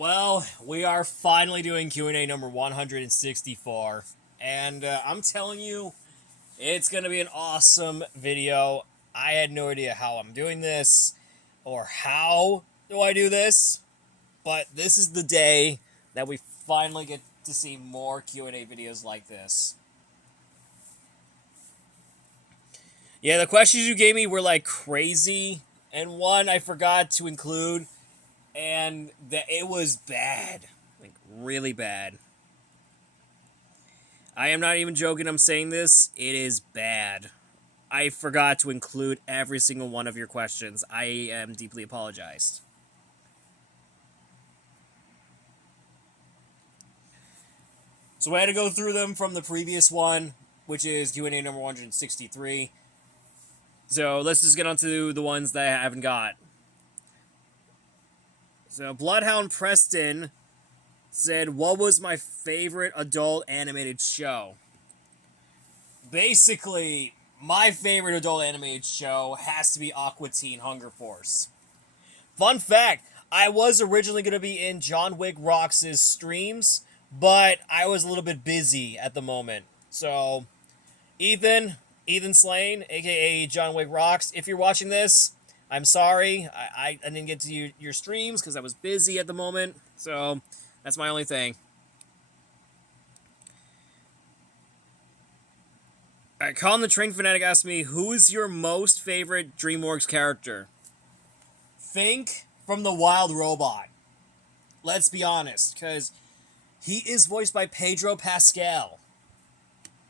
Well, we are finally doing Q&A number 164, and I'm telling you, it's going to be an awesome video. I had no idea how I'm doing this, or how do I do this, but this is the day that we finally get to see more Q&A videos like this. Yeah, the questions you gave me were like crazy, and one I forgot to include, and that it was bad, like really bad. I am not even joking. I'm saying this. It is bad. I forgot to include every single one of your questions. I am deeply apologized. So I had to go through them from the previous one, which is Q&A number 163. So let's just get on to the ones that I haven't got. So Bloodhound Preston said, what was my favorite adult animated show? Basically, my favorite adult animated show has to be Aqua Teen Hunger Force. Fun fact, I was originally going to be in John Wick Rocks' streams, but I was a little bit busy at the moment. So, Ethan Slane, aka John Wick Rocks, if you're watching this, I'm sorry. I didn't get to your streams because I was busy at the moment. So, that's my only thing. Alright, Colin the Train Fanatic asked me, who is your most favorite DreamWorks character? Think from the Wild Robot. Let's be honest, because he is voiced by Pedro Pascal.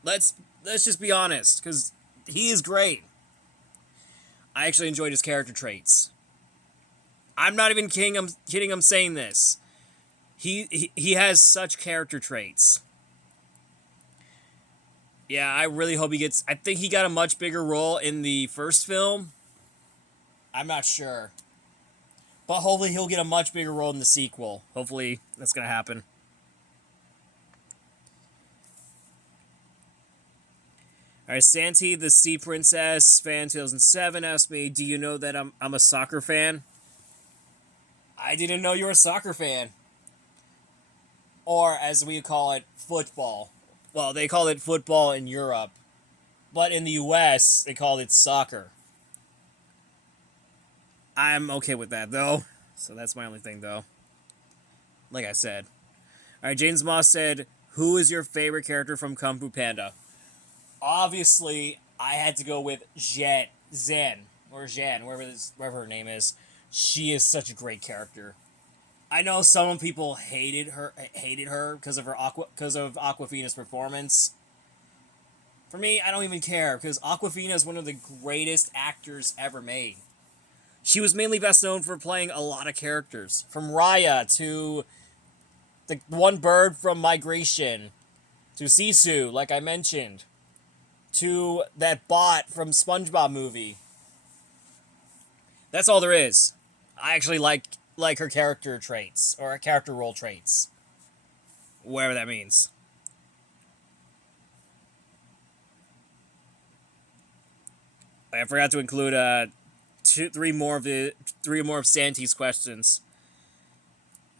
Let's just be honest, because he is great. I actually enjoyed his character traits. I'm not even kidding. I'm saying this. He has such character traits. Yeah, I really hope he gets... I think he got a much bigger role in the first film. I'm not sure. But hopefully he'll get a much bigger role in the sequel. Hopefully that's going to happen. Alright, Santi, the Sea Princess, fan 2007, asked me, do you know that I'm a soccer fan? I didn't know you were a soccer fan. Or, as we call it, football. Well, they call it football in Europe. But in the US, they call it soccer. I'm okay with that, though. So that's my only thing, though. Like I said. Alright, James Moss said, who is your favorite character from Kung Fu Panda? Obviously, I had to go with Jen, wherever her name is. She is such a great character. I know some people hated her because of Aquafina's performance. For me, I don't even care, because Aquafina is one of the greatest actors ever made. She was mainly best known for playing a lot of characters, from Raya to the one bird from Migration, to Sisu, like I mentioned, to that bot from SpongeBob movie. That's all there is. I actually like her character traits, or her character role traits. Whatever that means. I forgot to include three more of Santi's questions.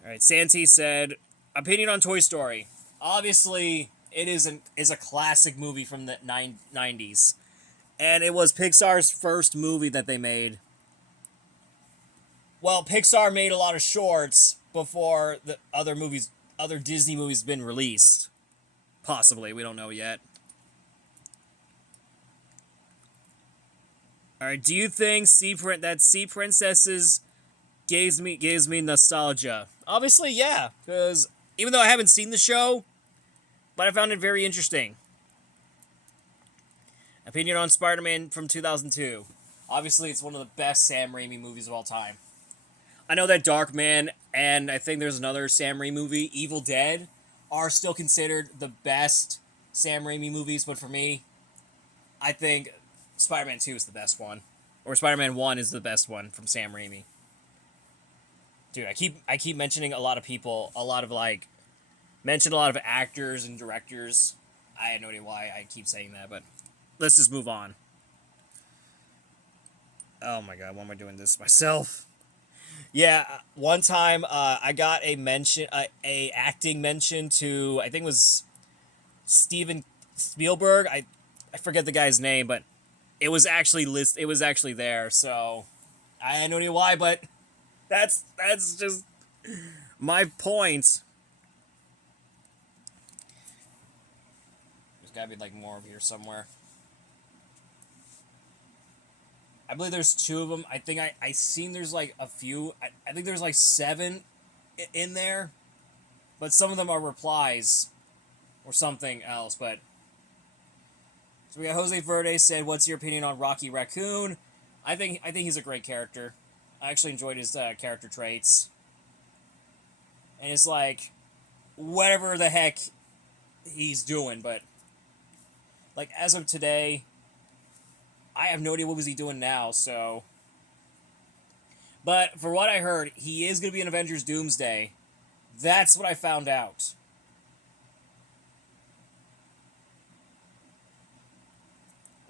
Alright, Santi said, opinion on Toy Story. Obviously, it is a classic movie from the 90s. And it was Pixar's first movie that they made. Well, Pixar made a lot of shorts before the other Disney movies been released. Possibly, we don't know yet. Alright, do you think that Sea Princesses gives me nostalgia? Obviously, yeah, because even though I haven't seen the show, but I found it very interesting. Opinion on Spider-Man from 2002. Obviously, it's one of the best Sam Raimi movies of all time. I know that Darkman, and I think there's another Sam Raimi movie, Evil Dead, are still considered the best Sam Raimi movies, but for me, I think Spider-Man 2 is the best one. Or Spider-Man 1 is the best one from Sam Raimi. Dude, I keep mentioning a lot of people, mention a lot of actors and directors. I had no idea why I keep saying that, but let's just move on. Oh my god, why am I doing this myself? Yeah, one time I got a mention, a acting mention to, I think it was Steven Spielberg. I forget the guy's name, but it was actually It was actually there. So I had no idea why, but that's just my point. There's gotta be like more over here somewhere. I believe there's two of them. I think I seen there's like a few. I think there's like seven in there, but some of them are replies or something else. But so we got Jose Verde said, "What's your opinion on Rocky Raccoon?" I think he's a great character. I actually enjoyed his character traits, and it's like whatever the heck he's doing. But like as of today, I have no idea what was he doing now. So, but for what I heard, he is going to be in Avengers Doomsday. That's what I found out.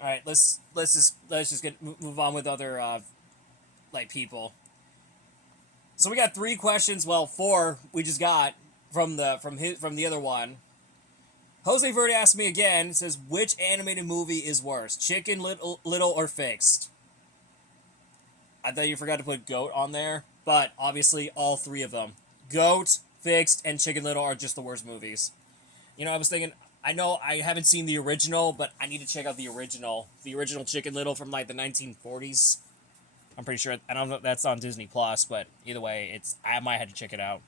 All right, let's just move on with other like people. So we got three questions. Well, four we just got from the other one. Jose Verde asked me again. Says, which animated movie is worse, Chicken Little or Fixed? I thought you forgot to put Goat on there, but obviously all three of them, Goat, Fixed, and Chicken Little, are just the worst movies. You know, I was thinking, I know I haven't seen the original, but I need to check out the original Chicken Little from like the 1940s. I'm pretty sure, I don't know if that's on Disney Plus, but either way, I might have to check it out.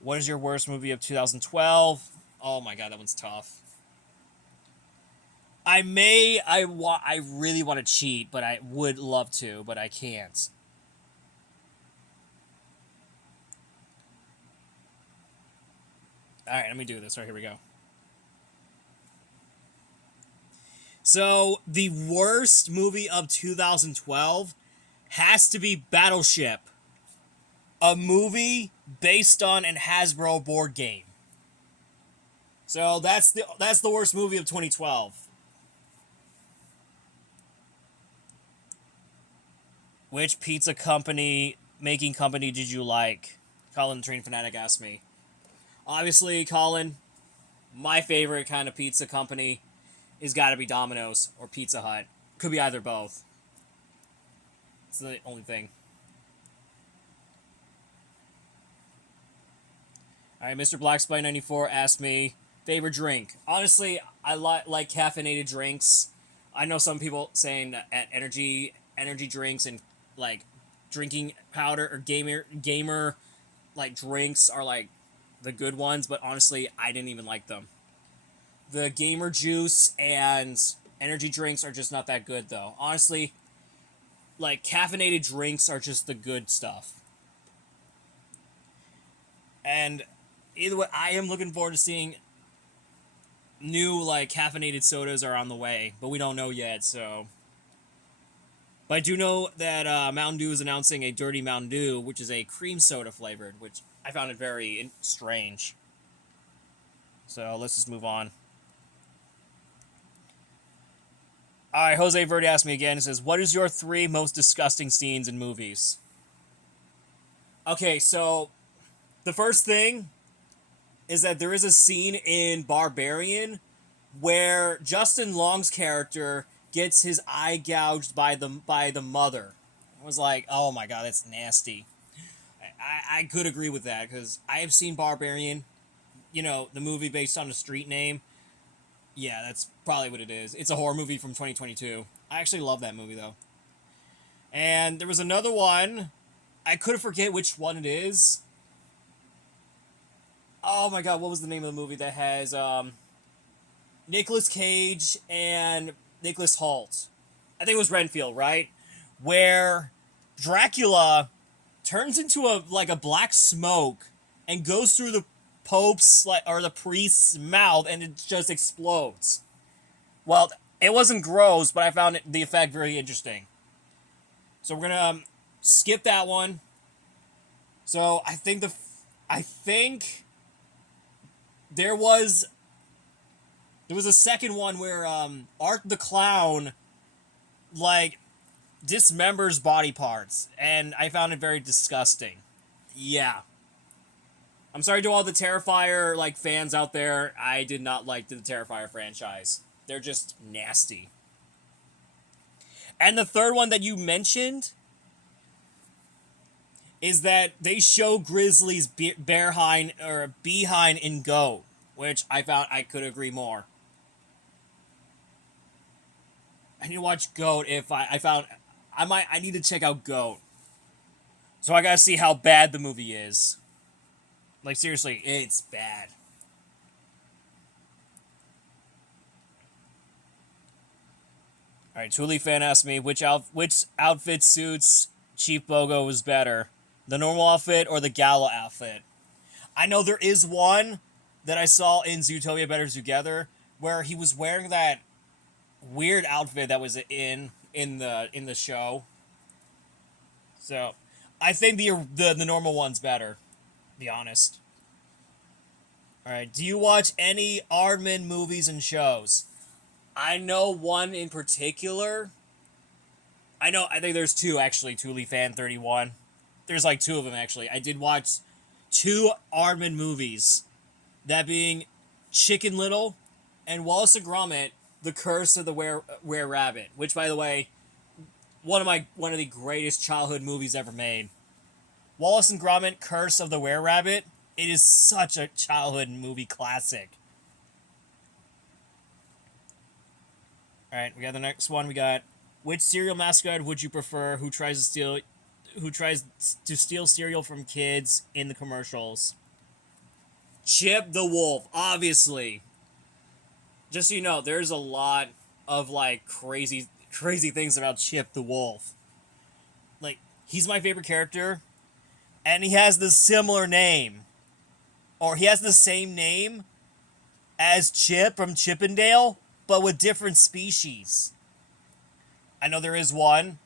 What is your worst movie of 2012? Oh my god, that one's tough. I really want to cheat, but I would love to, but I can't. All right, let me do this. All right, here we go. So, the worst movie of 2012 has to be Battleship, a movie based on an Hasbro board game. So, that's the worst movie of 2012. Which pizza company, making company did you like? Colin Train Fanatic asked me. Obviously, Colin, my favorite kind of pizza company is got to be Domino's or Pizza Hut. Could be either both. It's the only thing. All right, Mr. Blackspy94 asked me favorite drink. Honestly, I like caffeinated drinks. I know some people saying that energy drinks and like drinking powder or gamer like drinks are like the good ones, but honestly, I didn't even like them. The gamer juice and energy drinks are just not that good though. Honestly, like caffeinated drinks are just the good stuff. And either way, I am looking forward to seeing new like caffeinated sodas are on the way, but we don't know yet. So, but I do know that Mountain Dew is announcing a Dirty Mountain Dew, which is a cream soda flavored, which I found it very strange. So let's just move on. All right, Jose Verde asked me again. He says, "What is your three most disgusting scenes in movies?" Okay, so the first thing is that there is a scene in Barbarian where Justin Long's character gets his eye gouged by the mother. I was like, oh my god, that's nasty. I could agree with that because I have seen Barbarian, the movie based on a street name. Yeah, that's probably what it is. It's a horror movie from 2022. I actually love that movie though. And there was another one. I could forget which one it is. Oh my god, what was the name of the movie that has Nicolas Cage and Nicholas Hoult? I think it was Renfield, right? Where Dracula turns into a black smoke and goes through the Pope's or the priest's mouth and it just explodes. Well, it wasn't gross, but I found the effect very interesting. So we're gonna skip that one. So I think there was a second one where Art the Clown like dismembers body parts, and I found it very disgusting. Yeah. I'm sorry to all the Terrifier like fans out there. I did not like the Terrifier franchise. They're just nasty. And the third one that you mentioned is that they show Grizzly's behind or behind in Goat, which I found I could agree more. I need to watch Goat if I found I need to check out Goat. So I gotta see how bad the movie is. Like seriously, it's bad. Alright, Tuli fan asked me which outfit suits Chief Bogo was better. The normal outfit or the gala outfit. I know there is one that I saw in Zootopia Better Together where he was wearing that weird outfit that was in the show. So, I think the normal one's better. To be honest. All right. Do you watch any Aardman movies and shows? I know one in particular. I think there's two actually. Thule Fan 31. There's like two of them actually. I did watch two Aardman movies. That being Chicken Little and Wallace and Gromit: The Curse of the Were Rabbit, which by the way, one of the greatest childhood movies ever made. Wallace and Gromit: Curse of the Were Rabbit. It is such a childhood movie classic. All right, we got the next one. We got which cereal mascot would you prefer? Who tries to steal cereal from kids in the commercials? Chip the Wolf, obviously. Just so you know, there's a lot of like crazy things about Chip the Wolf. Like, he's my favorite character, and he has the similar name. Or he has the same name as Chip from Chippendale, but with different species. I know there is one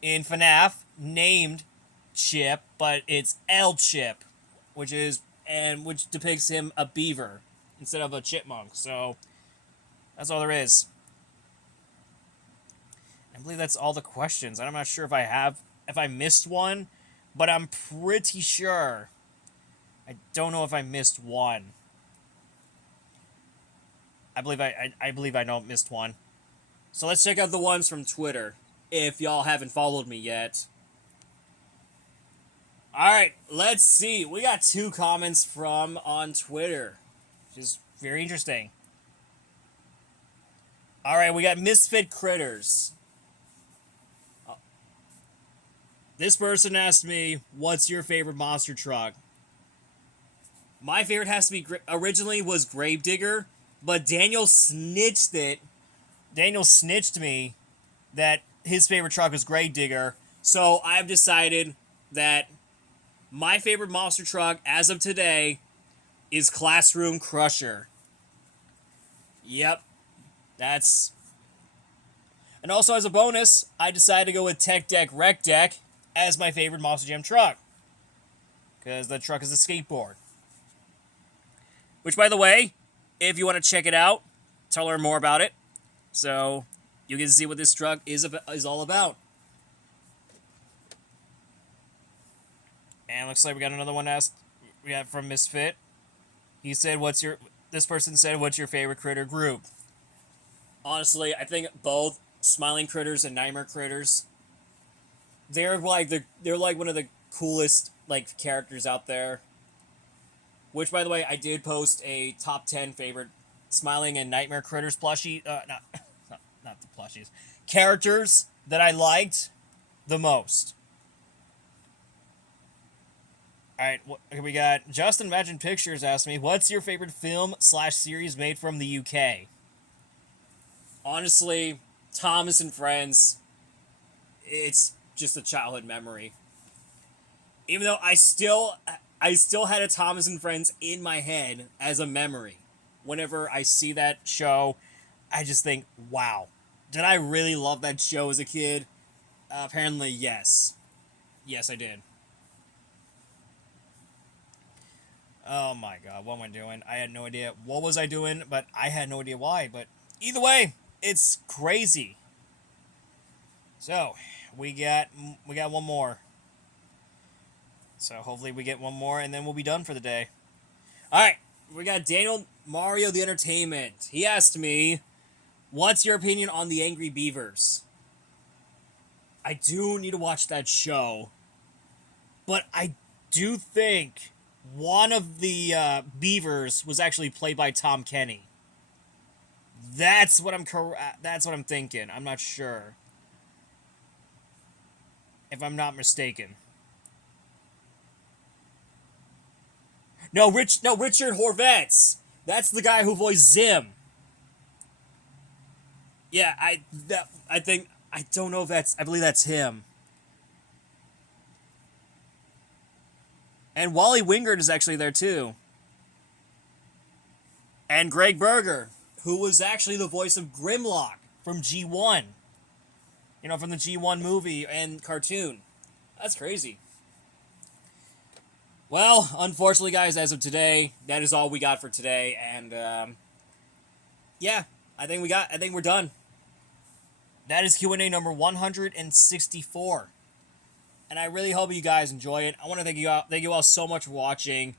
in FNAF named Chip, but it's El Chip, which depicts him a beaver instead of a chipmunk. So that's all there is. I believe that's all the questions. I'm not sure if I missed one, but I'm pretty sure. I don't know if I missed one. I believe I know I missed one. So let's check out the ones from Twitter, if y'all haven't followed me yet. Alright, let's see. We got two comments from on Twitter, which is very interesting. Alright, we got Misfit Critters. This person asked me, what's your favorite monster truck? My favorite has to be, originally was Gravedigger, but Daniel snitched me that his favorite truck is Gravedigger, so I've decided that my favorite monster truck as of today is Classroom Crusher. Yep, that's... And also as a bonus, I decided to go with Tech Deck Rec Deck as my favorite Monster Jam truck, because the truck is a skateboard. Which, by the way, if you want to check it out to learn more about it, so you get to see what this truck is all about. And looks like we got another one asked. We got from Misfit. He said, this person said, what's your favorite critter group? Honestly, I think both Smiling Critters and Nightmare Critters. They're like one of the coolest like characters out there. Which, by the way, I did post a top 10 favorite Smiling and Nightmare Critters plushie. Not the plushies. Characters that I liked the most. Alright, we got Justin Imagine Pictures asked me, what's your favorite film/series made from the UK? Honestly, Thomas and Friends, it's just a childhood memory. Even though I still had a Thomas and Friends in my head as a memory. Whenever I see that show, I just think, wow, did I really love that show as a kid? Apparently, yes. Yes, I did. Oh my god, what am I doing? I had no idea. What was I doing? But I had no idea why. But either way, it's crazy. So, we got one more. So hopefully we get one more, and then we'll be done for the day. All right, we got Daniel Mario the Entertainment. He asked me, "What's your opinion on the Angry Beavers?" I do need to watch that show, but I do think one of the beavers was actually played by Tom Kenny. That's what I'm thinking. I'm not sure, if I'm not mistaken. No, Richard Horvitz. That's the guy who voiced Zim. Yeah, I don't know if I believe that's him. And Wally Wingert is actually there too. And Greg Berger, who was actually the voice of Grimlock from G1. You know, from the G1 movie and cartoon. That's crazy. Well, unfortunately, guys, as of today, that is all we got for today. And, yeah, I think we're done. That is Q&A number 164. And I really hope you guys enjoy it. I want to thank you all so much for watching.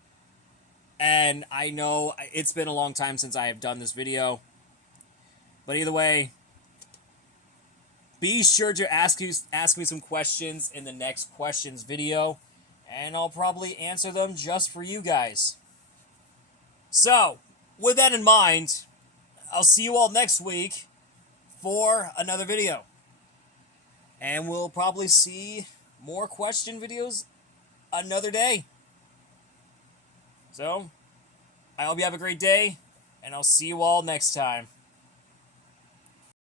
And I know it's been a long time since I have done this video. But either way, be sure to ask me some questions in the next questions video. And I'll probably answer them just for you guys. So, with that in mind, I'll see you all next week for another video. And we'll probably see more question videos another day. So, I hope you have a great day, and I'll see you all next time.